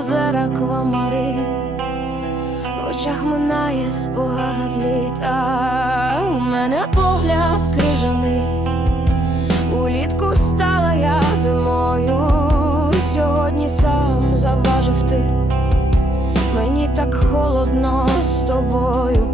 озер аквамарин, в очах минає спогад літа. У мене погляд крижаний, улітку стала я зимою. Сьогодні сам заважив ти, мені так холодно з тобою.